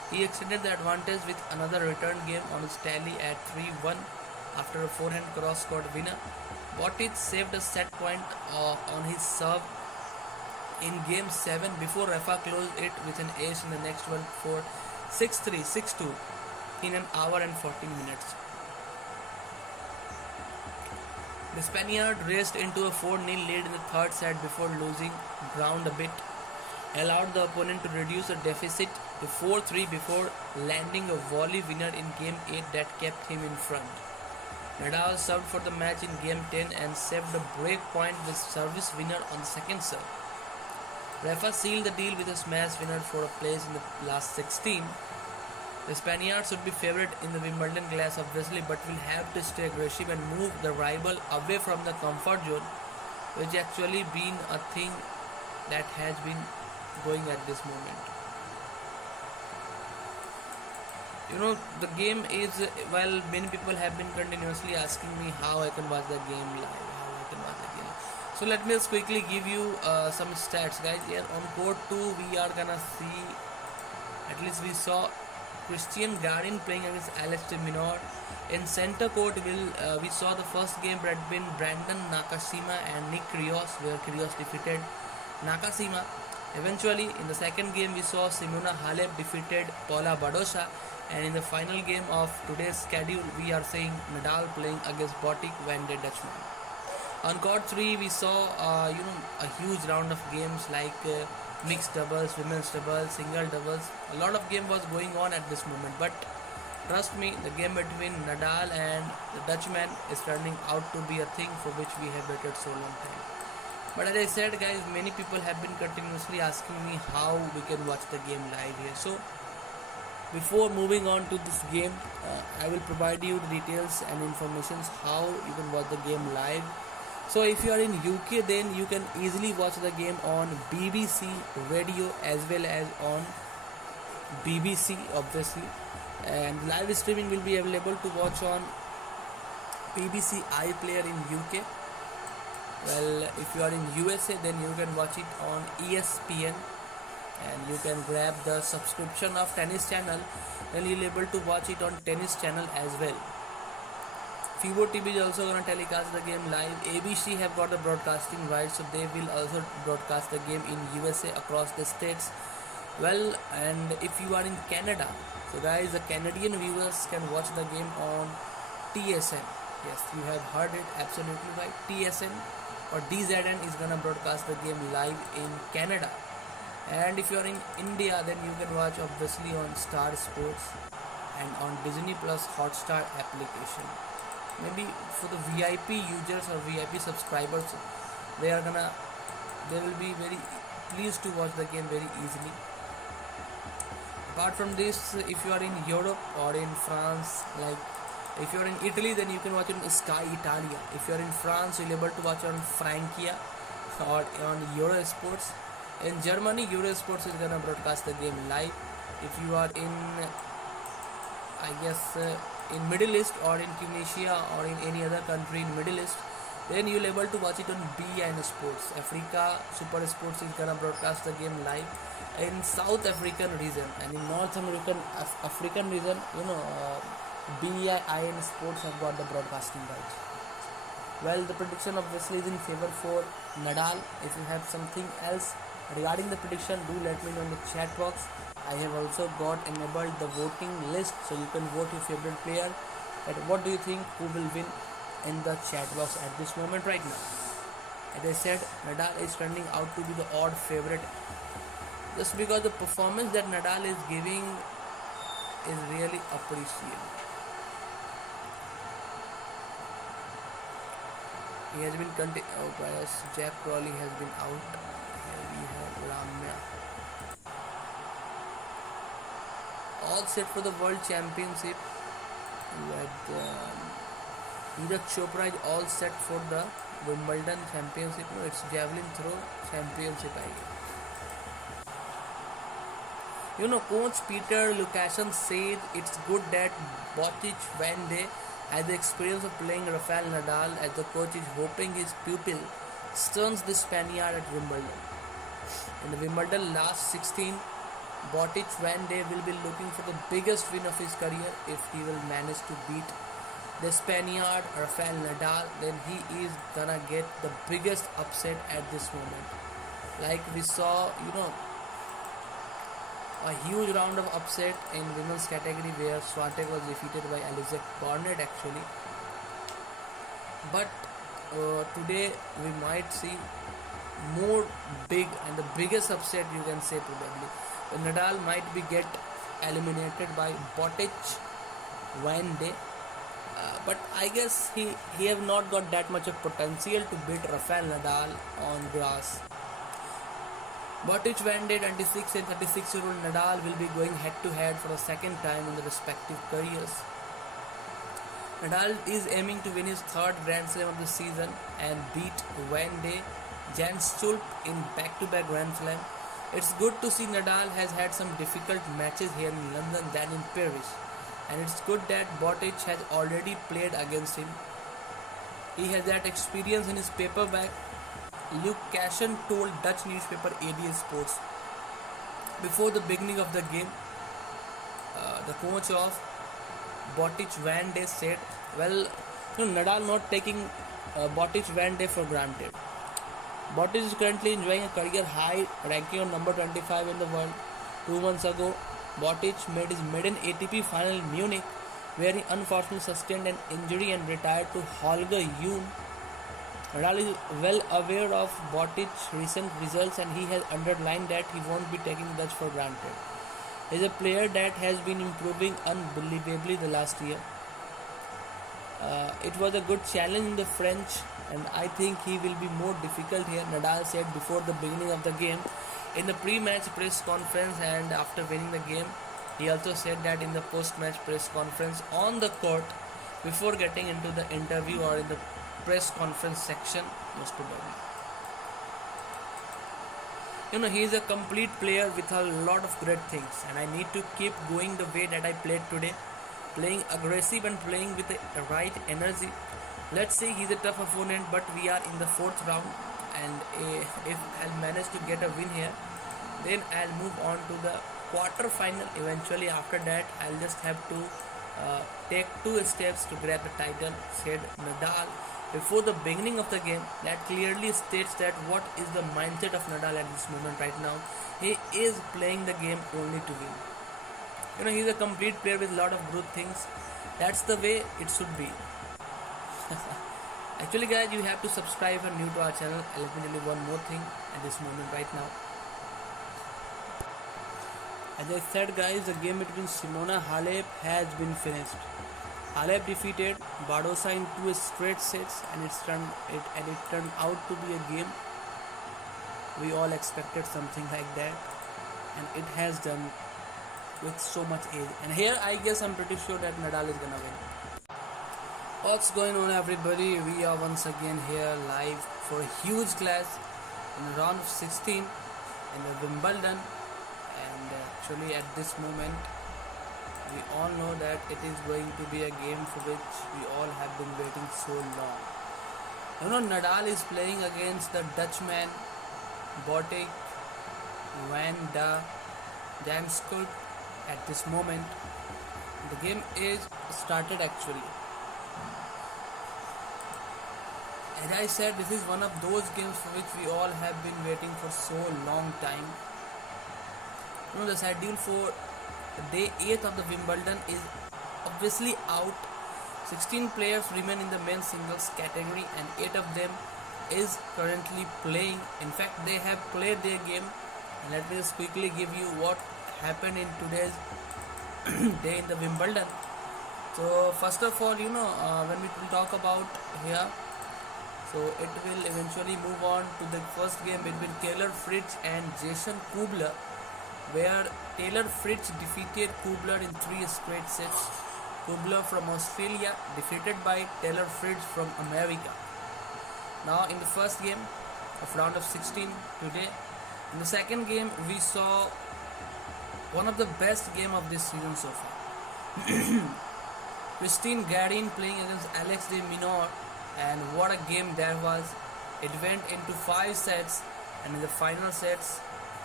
He extended the advantage with another return game on his tally at 3-1 after a forehand cross-court winner. Botic saved a set point on his serve in Game 7 before Rafa closed it with an ace in the next one for 6-3, 6-2 in an hour and 14 minutes. The Spaniard raced into a 4-0 lead in the third set before losing ground a bit, allowed the opponent to reduce the deficit to 4-3 before landing a volley winner in Game 8 that kept him in front. Nadal served for the match in Game 10 and saved a break point with service winner on the second serve. Rafa sealed the deal with a smash winner for a place in the last 16. The Spaniards should be favourite in the Wimbledon class obviously, but will have to stay aggressive and move the rival away from the comfort zone, which actually been a thing that has been going at this moment. The game is, well, many people have been continuously asking me how I can watch the game live, So let me just quickly give you some stats, guys. Here on court 2 we are gonna see, at least we saw Christian Garin playing against Alex de Minaur. In center court we saw the first game between Brandon Nakashima and Nick Kyrgios, where Kyrgios defeated Nakashima. Eventually in the second game we saw Simona Halep defeated Paula Badosa, and in the final game of today's schedule we are seeing Nadal playing against Botic Van de Dutchman. On court 3 we saw a huge round of games like mixed doubles, women's doubles, single doubles. A lot of game was going on at this moment, but trust me, the game between Nadal and the Dutchman is turning out to be a thing for which we have waited so long time. But as I said, guys, many people have been continuously asking me how we can watch the game live here. So before moving on to this game, I will provide you the details and information how you can watch the game live. So if you are in UK, then you can easily watch the game on BBC radio as well as on BBC obviously, and live streaming will be available to watch on BBC iPlayer in UK. Well, if you are in USA, then you can watch it on ESPN, and you can grab the subscription of tennis channel, then you'll be able to watch it on tennis channel as well. Fibo TV is also going to telecast the game live. ABC have got the broadcasting rights, so they will also broadcast the game in USA across the states. Well, and if you are in Canada, so guys, the Canadian viewers can watch the game on TSN. Yes, you have heard it absolutely right. TSN or DZN is going to broadcast the game live in Canada. And if you are in India, then you can watch obviously on Star Sports and on Disney Plus Hotstar application. Maybe for the VIP users or VIP subscribers, they will be very pleased to watch the game very easily. Apart from this, if you are in Europe or in France, like if you are in Italy, then you can watch it on Sky Italia. If you are in France, you'll be able to watch on Frankia or on Eurosports. In Germany, Eurosports is gonna broadcast the game live. If you are in, in Middle East or in Tunisia or in any other country in Middle East, then you'll be able to watch it on BN Sports. Africa Super Sports is gonna broadcast the game live in South African region, and in North African region, BIN Sports have got the broadcasting rights. Well, the prediction obviously is in favor for Nadal. If you have something else regarding the prediction, do let me know in the chat box. I have also got enabled the voting list, so you can vote your favorite player. But what do you think, who will win in the chat box at this moment right now? As I said, Nadal is turning out to be the odd favorite, just because the performance that Nadal is giving is really appreciated. He has been Jack Crowley has been out. Here we have Ramya. All set for the World Championship. Neeraj Chopra is all set for the Wimbledon Championship. No, it's Javelin Throw Championship, I guess. Coach Peter Lucassen said it's good that Botic Van de has the experience of playing Rafael Nadal, as the coach is hoping his pupil stuns the Spaniard at Wimbledon. In the Wimbledon last 16, Botic one day will be looking for the biggest win of his career. If he will manage to beat the Spaniard Rafael Nadal, then he is gonna get the biggest upset at this moment. Like we saw, a huge round of upset in women's category where Swiatek was defeated by Elizabeth Barnett actually. But today we might see more big and the biggest upset, you can say, probably. Nadal might be get eliminated by Botic one day. But I guess he have not got that much of potential to beat Rafael Nadal on grass. Botic one day, 26 and 36-year-old Nadal will be going head to head for a second time in their respective careers. Nadal is aiming to win his third Grand Slam of the season and beat one day Zandschulp in back-to-back Grand Slam. It's good to see Nadal has had some difficult matches here in London than in Paris. And it's good that Botic has already played against him. He has that experience in his paperback. Luke Cashen told Dutch newspaper AD Sports before the beginning of the game, the coach of Botic Van Day said, Nadal not taking Botic Van Day for granted. Botic is currently enjoying a career high ranking on number 25 in the world. 2 months ago, Botic made his maiden ATP final in Munich, where he unfortunately sustained an injury and retired to Holger Rune. Nadal is well aware of Botic's recent results and he has underlined that he won't be taking Dutch for granted. He is a player that has been improving unbelievably the last year. It was a good challenge in the French and I think he will be more difficult here, Nadal said before the beginning of the game in the pre-match press conference, and after winning the game he also said that in the post-match press conference on the court before getting into the interview or in the press conference section most probably. He is a complete player with a lot of great things and I need to keep going the way that I played today, playing aggressive and playing with the right energy. Let's say he's a tough opponent, but we are in the 4th round and if I'll manage to get a win here, then I'll move on to the quarter final. Eventually after that I'll just have to take 2 steps to grab the title, said Nadal before the beginning of the game. That clearly states that what is the mindset of Nadal at this moment right now. He is playing the game only to win. He's a complete player with a lot of good things. That's the way it should be. Actually guys, you have to subscribe if you're new to our channel. And let me tell you one more thing at this moment right now. As I said guys, the game between Simona Halep has been finished. Halep defeated Badosa in 2 straight sets and it turned out to be a game we all expected something like that, and it has done with so much age. And here I guess I'm pretty sure that Nadal is gonna win. What's going on everybody? We are once again here live for a huge clash in the round of 16 in the Wimbledon, and actually at this moment we all know that it is going to be a game for which we all have been waiting so long. Nadal is playing against the Dutchman Botic van de Zandschulp at this moment. The game is started actually. As I said, this is one of those games for which we all have been waiting for so long time. The schedule for day 8 of the Wimbledon is obviously out. 16 players remain in the men's singles category and 8 of them is currently playing. In fact, they have played their game. And let me just quickly give you what happened in today's day in the Wimbledon. So first of all, when we will talk about here, so it will eventually move on to the first game between Taylor Fritz and Jason Kubler, where Taylor Fritz defeated Kubler in 3 straight sets. Kubler from Australia defeated by Taylor Fritz from America. Now in the first game of round of 16 today, in the second game we saw one of the best game of this season so far. Christine Garin playing against Alex de Minaur, and what a game that was. It went into 5 sets, and in the final sets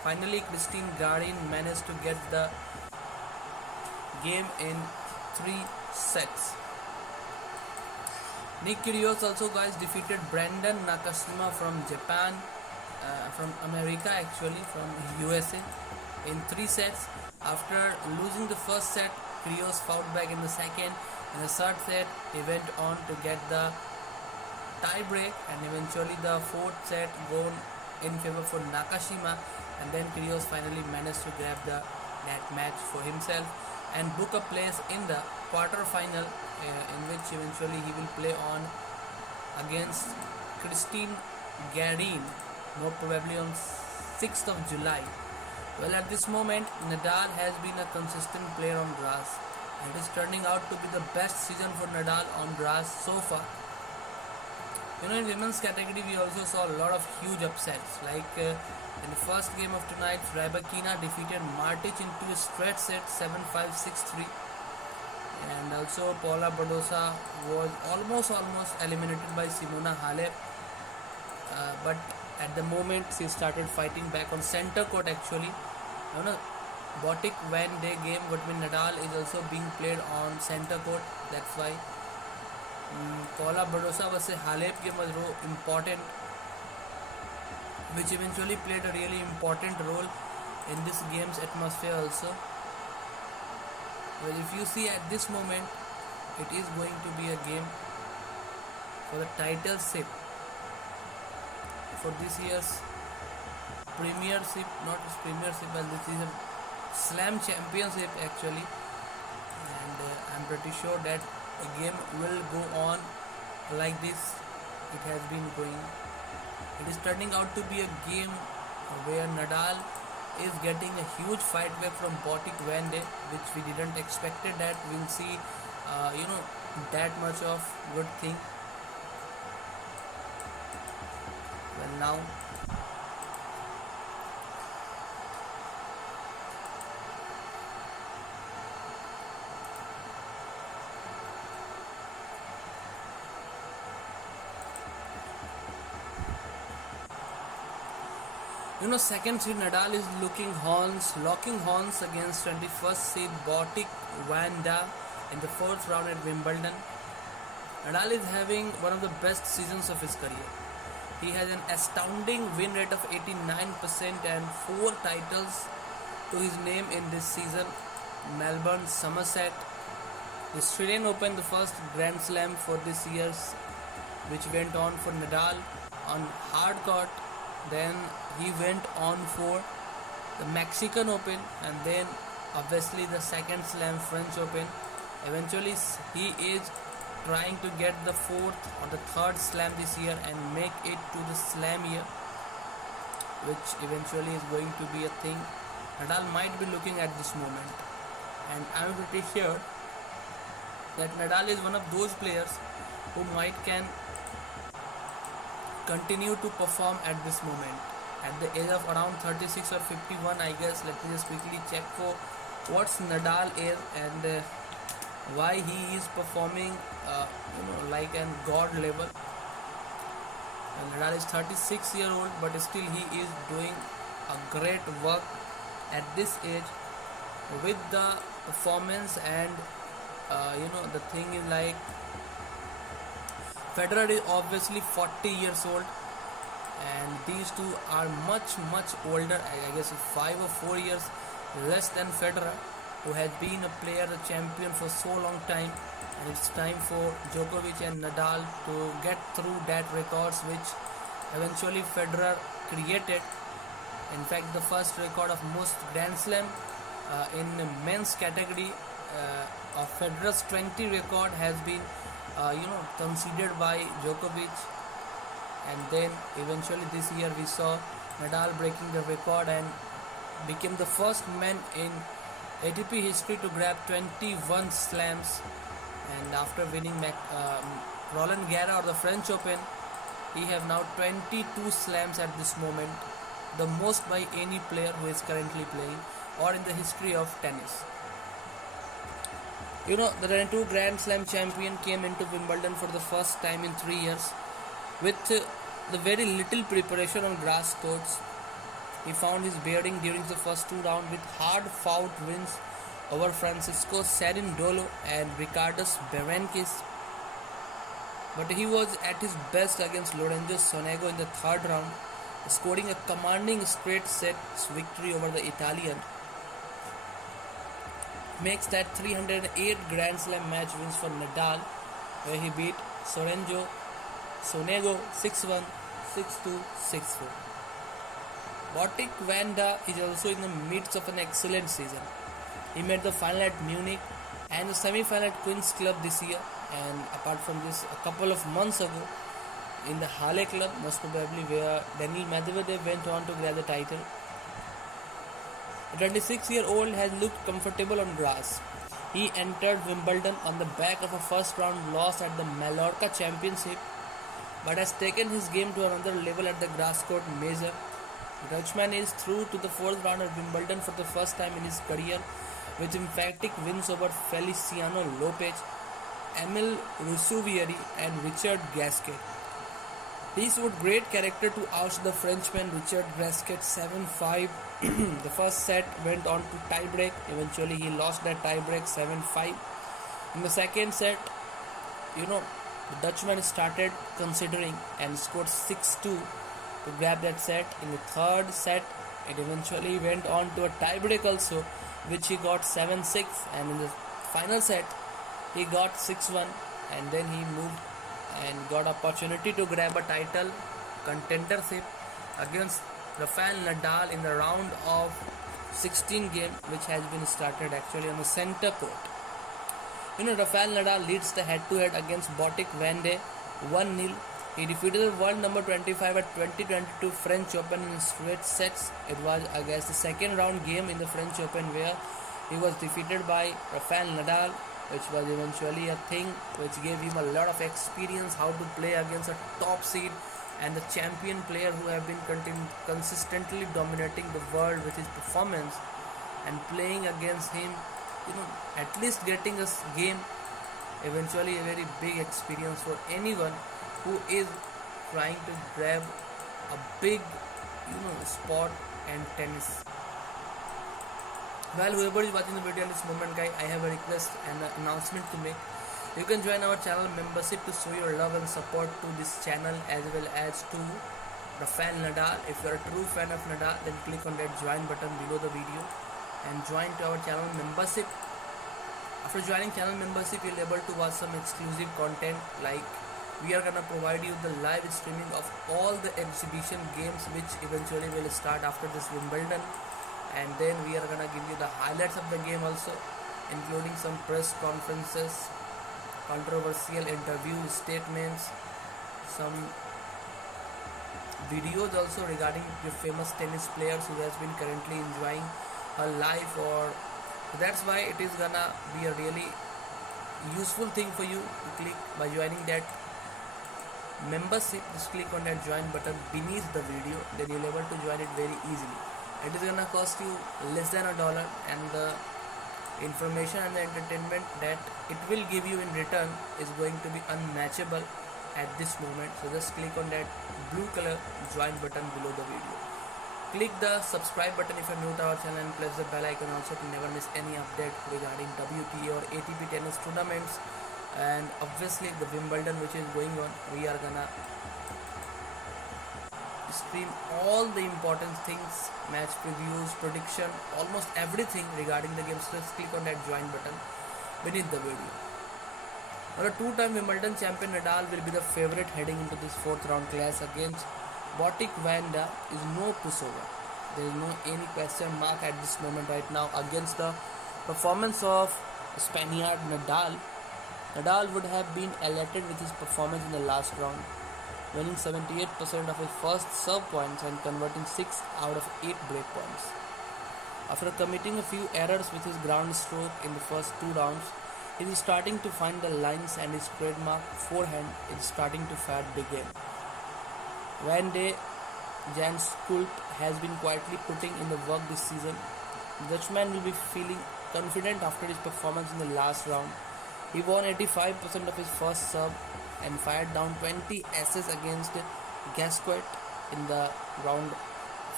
Finally, Christine Garin managed to get the game in 3 sets. Nick Kyrgios also, guys, defeated Brandon Nakashima from Japan, from America actually, from USA, in 3 sets. After losing the first set, Kyrgios fought back in the second. In the third set, he went on to get the tie break, and eventually the fourth set gone in favor for Nakashima, and then Kyrgios finally managed to grab that match for himself and book a place in the quarter final, in which eventually he will play on against Christine Garin, more probably on 6th of July. Well, at this moment, Nadal has been a consistent player on grass. It is turning out to be the best season for Nadal on grass so far. In women's category, we also saw a lot of huge upsets. Like in the first game of tonight, Rybakina defeated Martic into a straight set 7-5, 6-3. And also Paula Badosa was almost eliminated by Simona Halep. But at the moment, she started fighting back on center court actually. Botic Van Day game between Nadal is also being played on center court. That's why Paula Badosa versus Halep game was important, which eventually played a really important role in this game's atmosphere also. Well, if you see at this moment, it is going to be a game for the title ship for this year's premiership, not premiership, but this is a slam championship actually, and I'm pretty sure that the game will go on like this. It has been going. It is turning out to be a game where Nadal is getting a huge fight back from Botic Van Day, which we didn't expected that we'll see that much of good thing. Well, now second seed Nadal is locking horns against 21st seed Botic Wanda in the fourth round at Wimbledon. Nadal is having one of the best seasons of his career. He has an astounding win rate of 89% and 4 titles to his name in this season. Melbourne, Somerset, the Australian Open, the first Grand Slam for this year's, which went on for Nadal on hard court. Then he went on for the Mexican Open, and then obviously the second slam, French Open. Eventually he is trying to get the fourth or the third slam this year and make it to the slam year, which eventually is going to be a thing Nadal might be looking at this moment. And I'm pretty sure that Nadal is one of those players who can continue to perform at this moment. At the age of around 36 or 51, I guess. Let me just quickly check for what's Nadal is and why he is performing like an god level. And Nadal is 36 years old, but still he is doing a great work at this age with the performance. And the thing is, like, Federer is obviously 40 years old, and these two are much older, I guess 5 or 4 years less than Federer, who has been a player, a champion for so long time. And it's time for Djokovic and Nadal to get through that records which eventually Federer created. In fact, the first record of most Grand Slam in men's category of Federer's 20 record has been considered by Djokovic. And then eventually this year we saw Nadal breaking the record and became the first man in ATP history to grab 21 slams. And after winning Roland Garros or the French Open, he have now 22 slams at this moment, the most by any player who is currently playing or in the history of tennis. The 22 Grand Slam champion came into Wimbledon for the first time in 3 years with the very little preparation on grass courts. He found his bearing during the first two rounds with hard-fought wins over Francisco Cerundolo and Ricardos Berankis. But he was at his best against Lorenzo Sonego in the third round, scoring a commanding straight sets victory over the Italian. Makes that 308 Grand Slam match wins for Nadal, where he beat Sonego 6-1, 6-2, 6-4. Botic Vanda is also in the midst of an excellent season. He made the final at Munich and the semi-final at Queen's Club this year, and apart from this, a couple of months ago in the Halle Club, most probably where Daniil Medvedev went on to grab the title. The 26-year-old has looked comfortable on grass. He entered Wimbledon on the back of a first-round loss at the Mallorca Championship, but has taken his game to another level at the grass court major. The Dutchman is through to the fourth round at Wimbledon for the first time in his career, with emphatic wins over Feliciano Lopez, Emil Rusuvieri and Richard Gasquet. He showed great character to oust the Frenchman Richard Gasquet 7-5. The first set went on to tiebreak. Eventually he lost that tiebreak 7-5. In the second set, the Dutchman started considering and scored 6-2 to grab that set. In the third set, it eventually went on to a tiebreak also, which he got 7-6, and in the final set he got 6-1, and then he moved and got opportunity to grab a title contendership against Rafael Nadal in the round of 16 game, which has been started actually on the center court. Rafael Nadal leads the head-to-head against Botic Vande 1-0. He defeated the world number 25 at 2022 French Open in straight sets. It was against the second round game in the French Open where he was defeated by Rafael Nadal, which was eventually a thing which gave him a lot of experience how to play against a top seed and the champion player who have been consistently dominating the world with his performance, and playing against him, at least getting a game, eventually a very big experience for anyone who is trying to grab a big spot and tennis. Well, whoever is watching the video at this moment, guys, I have a request and an announcement to make. You can join our channel membership to show your love and support to this channel as well as to Rafael Nadal. If you are a true fan of Nadal, then click on that join button below the video and join to our channel membership. After joining channel membership, you'll be able to watch some exclusive content, like we are gonna provide you the live streaming of all the exhibition games which eventually will start after this Wimbledon, and then we are gonna give you the highlights of the game also, including some press conferences, controversial interviews, statements, some videos also regarding your famous tennis players who has been currently enjoying her life, or that's why it is gonna be a really useful thing for you to click by joining that membership. Just click on that join button beneath the video, then you'll be able to join it very easily. It is gonna cost you less than $1, and the information and the entertainment that it will give you in return is going to be unmatchable at this moment. So just click on that blue color join button below the video. Click the subscribe button if you are new to our channel, and press the bell icon also to never miss any update regarding WTA or ATP tennis tournaments, and obviously the Wimbledon which is going on. We are gonna stream all the important things, match previews, prediction, almost everything regarding the games. Just click on that join button beneath the video. Now, a two-time Wimbledon champion Nadal will be the favorite heading into this fourth round clash against Botic Vanda. Is no pushover. There is no any question mark at this moment right now against the performance of Spaniard Nadal. Nadal would have been elated with his performance in the last round, winning 78% of his first serve points and converting 6 out of 8 break points. After committing a few errors with his ground stroke in the first two rounds, he is starting to find the lines, and his trademark forehand is starting to fire again. Vande Zandschulp has been quietly putting in the work this season. The Dutchman will be feeling confident after his performance in the last round. He won 85% of his first serve and fired down 20 aces against Gasquet in the round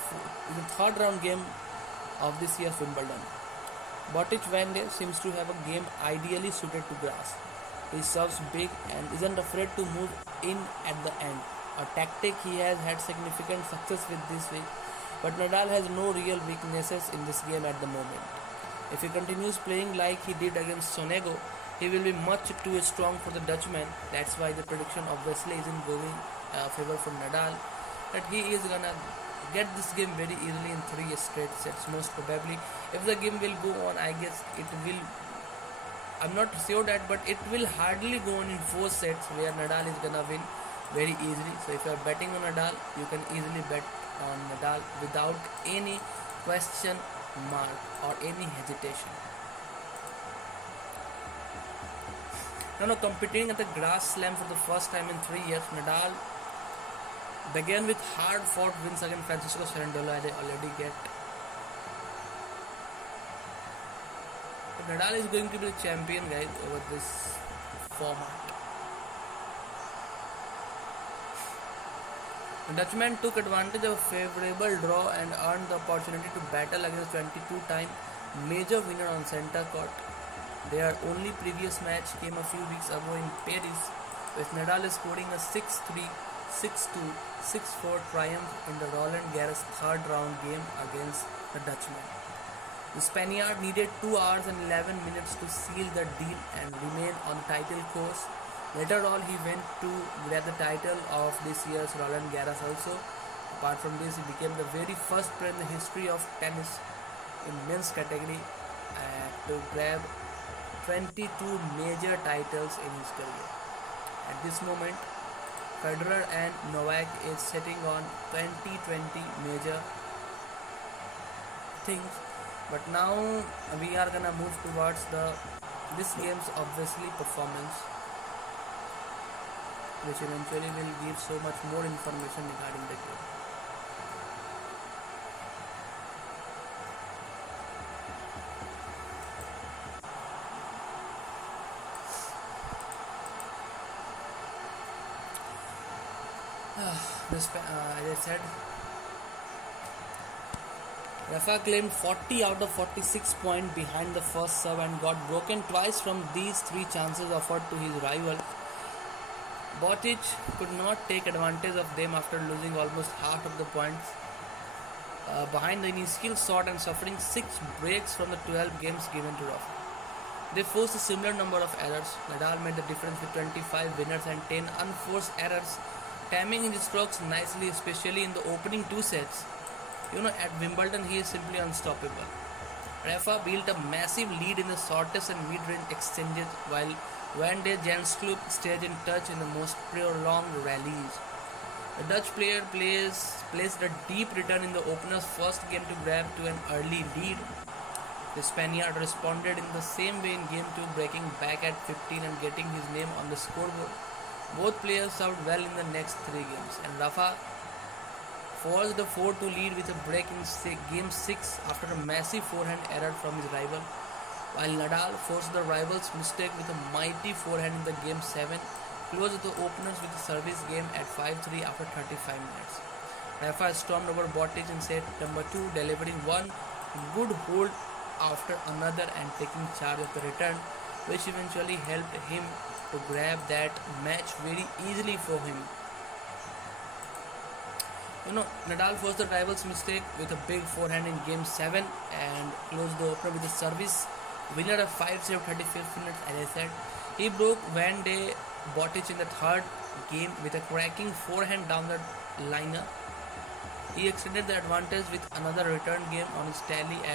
in the third round game of this year's Wimbledon. Botic Van Day seems to have a game ideally suited to grass. He serves big and isn't afraid to move in at the end, a tactic he has had significant success with this week, but Nadal has no real weaknesses in this game at the moment. If he continues playing like he did against Sonego, he will be much too strong for the Dutchman. That's why the prediction obviously isn't going favor for Nadal, that he is gonna get this game very easily in 3 straight sets most probably. If the game will go on, I guess it will, I'm not sure that, but it will hardly go on in 4 sets where Nadal is gonna win very easily. So if you are betting on Nadal, you can easily bet on Nadal without any question mark or any hesitation. Now, competing at the Grass Slam for the first time in 3 years, Nadal began with hard-fought wins against Francisco Cerundolo, as I already get. But Nadal is going to be the champion, guys, over this format. The Dutchman took advantage of a favorable draw and earned the opportunity to battle against 22-time major winner on centre court. Their only previous match came a few weeks ago in Paris, with Nadal scoring a 6-3, 6-2, 6-4 triumph in the Roland Garros third round game against the Dutchman. The Spaniard needed 2 hours and 11 minutes to seal the deal and remain on the title course. Later on, he went to grab the title of this year's Roland Garros also. Apart from this, he became the very first player in the history of tennis in men's category to grab 22 major titles in his career. At this moment, Federer and Novak is sitting on 20 major things. But now we are gonna move towards this game's obviously performance, which eventually will give so much more information regarding the game. As I said, Rafa claimed 40 out of 46 points behind the first serve and got broken twice from these 3 chances offered to his rival. Botic could not take advantage of them after losing almost half of the points behind the initial shot and suffering 6 breaks from the 12 games given to Rafa. They forced a similar number of errors. Nadal made the difference with 25 winners and 10 unforced errors, timing his strokes nicely, especially in the opening 2 sets. At Wimbledon, he is simply unstoppable. Rafa built a massive lead in the shortest and mid-range exchanges, while Van de Zandschulp stayed in touch in the most prolonged rallies. The Dutch player placed a deep return in the opener's first game to grab to an early lead. The Spaniard responded in the same way in game 2, breaking back at 15 and getting his name on the scoreboard. Both players served well in the next 3 games, and Rafa forced the 4-2 lead with a break in game 6 after a massive forehand error from his rival, while Nadal forced the rival's mistake with a mighty forehand in the game 7, closed the openers with a service game at 5-3 after 35 minutes. Rafa stormed over Botic in set number 2, delivering one good hold after another and taking charge of the return, which eventually helped him to grab that match very easily for him. Nadal forced the rival's mistake with a big forehand in game 7 and closed the opener with a service winner of 5-0 35th minutes, as I said. He broke Van de Botic in the third game with a cracking forehand down the liner. He extended the advantage with another return game on his tally